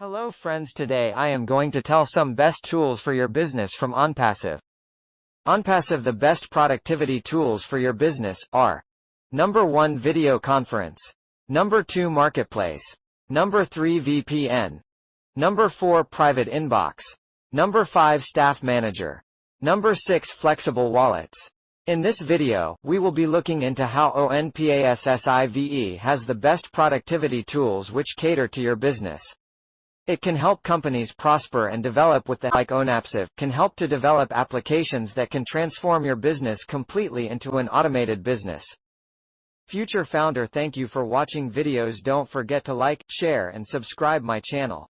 Hello friends, today I am going to tell some best tools for your business from Onpassive. Onpassive, the best productivity tools for your business are: Number 1, video conference. Number 2, marketplace. Number 3, VPN. Number 4, private inbox. Number 5, staff manager. Number 6, flexible wallets. In this video, we will be looking into how Onpassive has the best productivity tools which cater to your business. It can help companies prosper and develop with like Onpassive can help to develop applications that can transform your business completely into an automated business. Future founder, thank you for watching videos. Don't forget to like, share and subscribe my channel.